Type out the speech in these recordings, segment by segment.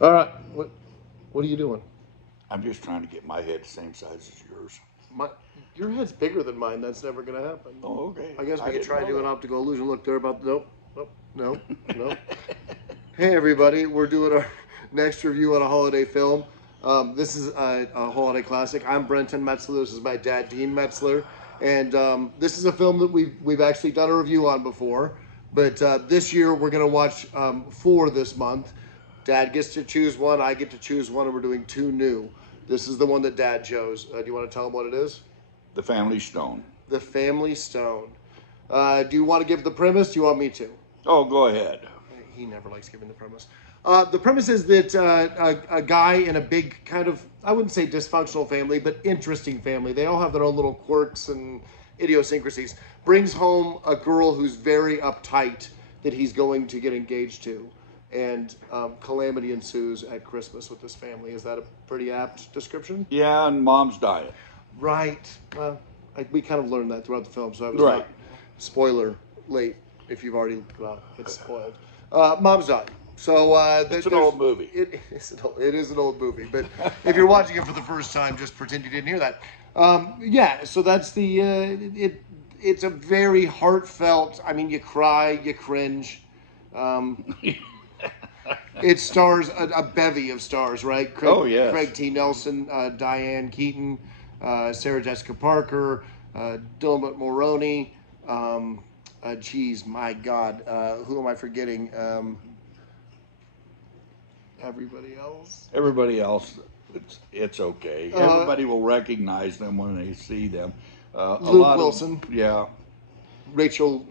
All right. What are you doing? I'm just trying to get my head the same size as yours. My, your head's bigger than mine. That's never gonna happen. Oh, okay. I guess we could didn't try to know do an that. optical illusion. Look, they're about nope, nope, no, no. Hey everybody, we're doing our next review on a holiday film. This is a holiday classic. I'm Brenton Metzler. This is my dad, Dean Metzler, and this is a film that we've actually done a review on before. But this year we're gonna watch four this month. Dad gets to choose one. I get to choose one, and we're doing two new. This is the one that Dad chose. Do you want to tell him what it is? The Family Stone. The Family Stone. Do you want to give the premise? Do you want me to? Oh, go ahead. He never likes giving the premise. The premise is that a guy in a big kind of, I wouldn't say dysfunctional family, but interesting family. They all have their own little quirks and idiosyncrasies. Brings home a girl who's very uptight that he's going to get engaged to. And calamity ensues at Christmas with this family. Is that a pretty apt description? Yeah, and Mom's dying. Right. Well, we kind of learned that throughout the film, so I was Right. not spoiler late if you've already, well, it's spoiled. Mom's died. So It's an old movie. It is an old movie, but if you're watching it for the first time, just pretend you didn't hear that. Yeah, so that's the it's a very heartfelt. I mean, you cry, you cringe. It stars a bevy of stars, right? Oh, yes. Craig T. Nelson, Diane Keaton, Sarah Jessica Parker, Dylan Mulroney. Geez, my God, who am I forgetting? Everybody else. Everybody else, it's okay. Everybody will recognize them when they see them. Luke Wilson. Yeah. Rachel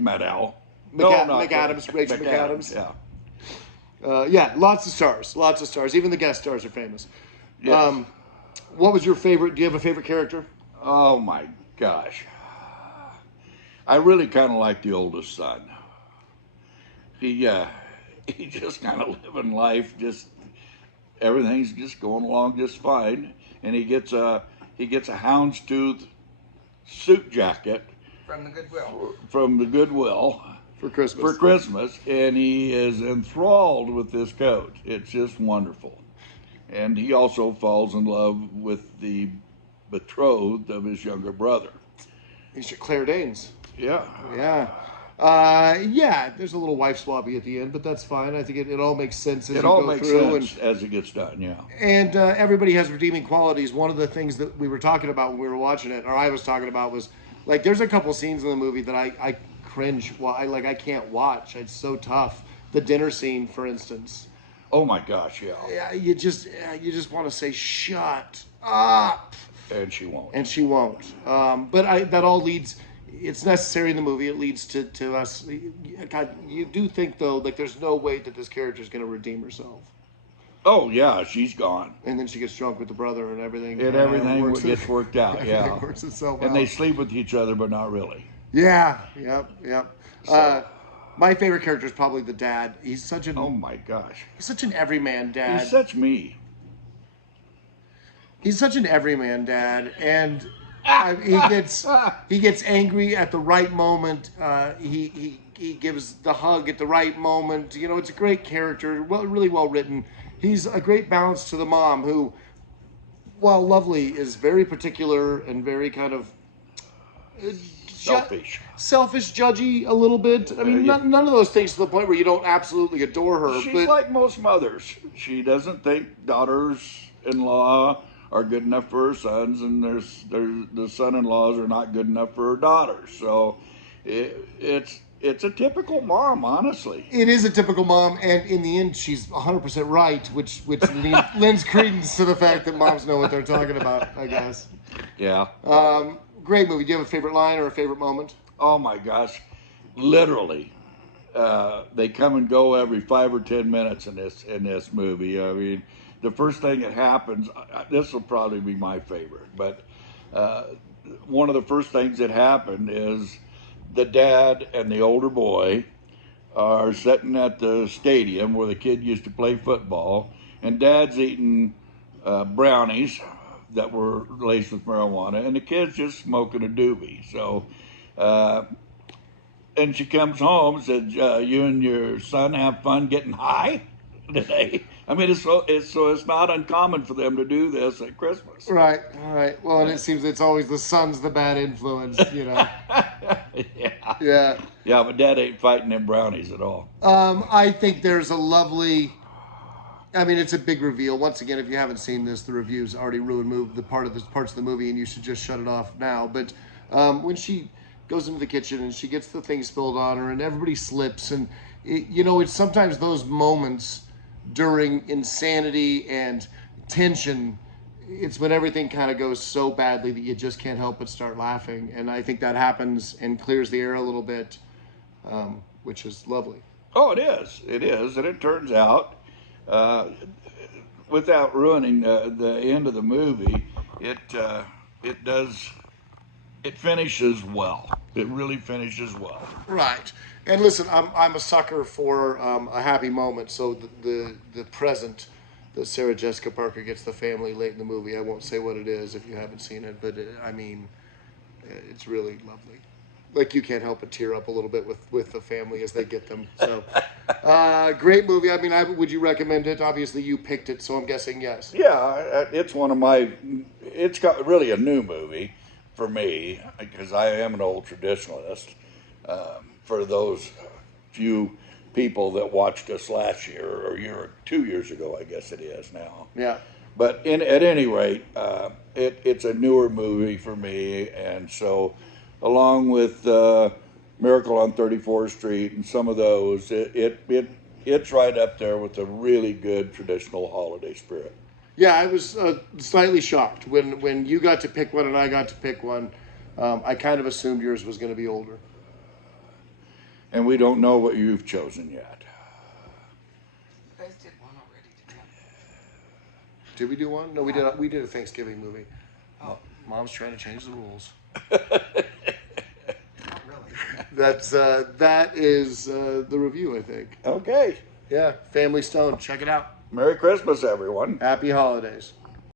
Maddow. McAdams. Rachel McAdams. Yeah. Yeah, lots of stars. Lots of stars. Even the guest stars are famous. Yes. What was your favorite? Do you have a favorite character? Oh my gosh. I really kind of like the oldest son. He just kind of living life, just everything's just going along just fine, and he gets a houndstooth suit jacket From the Goodwill. from the Goodwill For Christmas. for Christmas, and he is enthralled with this coat. It's just wonderful. And he also falls in love with the betrothed of his younger brother. He's Claire Danes. Yeah. Yeah. Yeah, there's a little wife swappy at the end, but that's fine. I think it all makes sense as It you all go makes through. sense as it gets done, yeah. And everybody has redeeming qualities. One of the things that we were talking about when we were watching it, or I was talking about, was like there's a couple scenes in the movie that I cringe. Well, I can't watch. It's so tough. The dinner scene, for instance. Oh my gosh, yeah. Yeah, you just want to say shut up, And she won't. and she won't. But that all leads. It's necessary in the movie. It leads to us. God, you do think though, like there's no way that this character is going to redeem herself, Oh yeah, she's gone. and then she gets drunk with the brother and everything. And everything gets worked out, yeah. Everything works itself And out. they sleep with each other, but not really. Yeah, yep. So- My favorite character is probably the dad. He's such an Oh my gosh. he's such an everyman dad. He's such me. He's such an everyman dad, and he gets angry at the right moment. He gives the hug at the right moment. You know, it's a great character, really well written. He's a great balance to the mom, who, while lovely, is very particular and very kind of selfish, judgy a little bit. I mean, Yeah. none of those things to the point where you don't absolutely adore her. She's but like most mothers. She doesn't think daughters-in-law are good enough for her sons, and the son-in-laws are not good enough for her daughters. So it's a typical mom, honestly. it is a typical mom, and in the end, she's 100% right, which lends credence to the fact that moms know what they're talking about, I guess. Yeah. Great movie. Do you have a favorite line or a favorite moment? Oh my gosh, literally, they come and go every 5 or 10 minutes in this movie. I mean, the first thing that happens, this will probably be my favorite, but one of the first things that happened is the dad and the older boy are sitting at the stadium where the kid used to play football, and dad's eating brownies that were laced with marijuana, and the kid's just smoking a doobie. So, and she comes home and said, "You and your son have fun getting high?" today. I mean, it's not uncommon for them to do this at Christmas. Right, right. Well, and it seems it's always the son's the bad influence, you know. Yeah. Yeah. Yeah, but Dad ain't fighting them brownies at all. I think there's a lovely. I mean, it's a big reveal. Once again, if you haven't seen this, the reviews already ruined the parts of the movie, and you should just shut it off now. But when she goes into the kitchen and she gets the thing spilled on her, and everybody slips, and it's sometimes those moments during insanity and tension. It's when everything kind of goes so badly that you just can't help but start laughing, and I think that happens and clears the air a little bit, which is lovely. Oh, it is, and it turns out. Without ruining the end of the movie, it finishes well. It really finishes well. Right. And listen, I'm a sucker for a happy moment. So the present that Sarah Jessica Parker gets the family late in the movie. I won't say what it is if you haven't seen it, but I mean, it's really lovely. Like you can't help but tear up a little bit with the family as they get them. So, great movie. I mean, would you recommend it? Obviously, you picked it, so I'm guessing yes. Yeah, it's one of my. It's got really a new movie for me because I am an old traditionalist. For those few people that watched us last year or 2 years ago, I guess it is now. Yeah. But at any rate, it's a newer movie for me, and so. Along with Miracle on 34th Street and some of those, it's right up there with a really good traditional holiday spirit. Yeah, I was slightly shocked when you got to pick one and I got to pick one. I kind of assumed yours was going to be older. And we don't know what you've chosen yet. You guys did one already, didn't you? Did we do one? No, we did. We did a Thanksgiving movie. Oh, Mom's trying to change the rules. Not really. That is the review, I think. Okay. Yeah, Family Stone. Check it out. Merry Christmas, everyone. Happy holidays.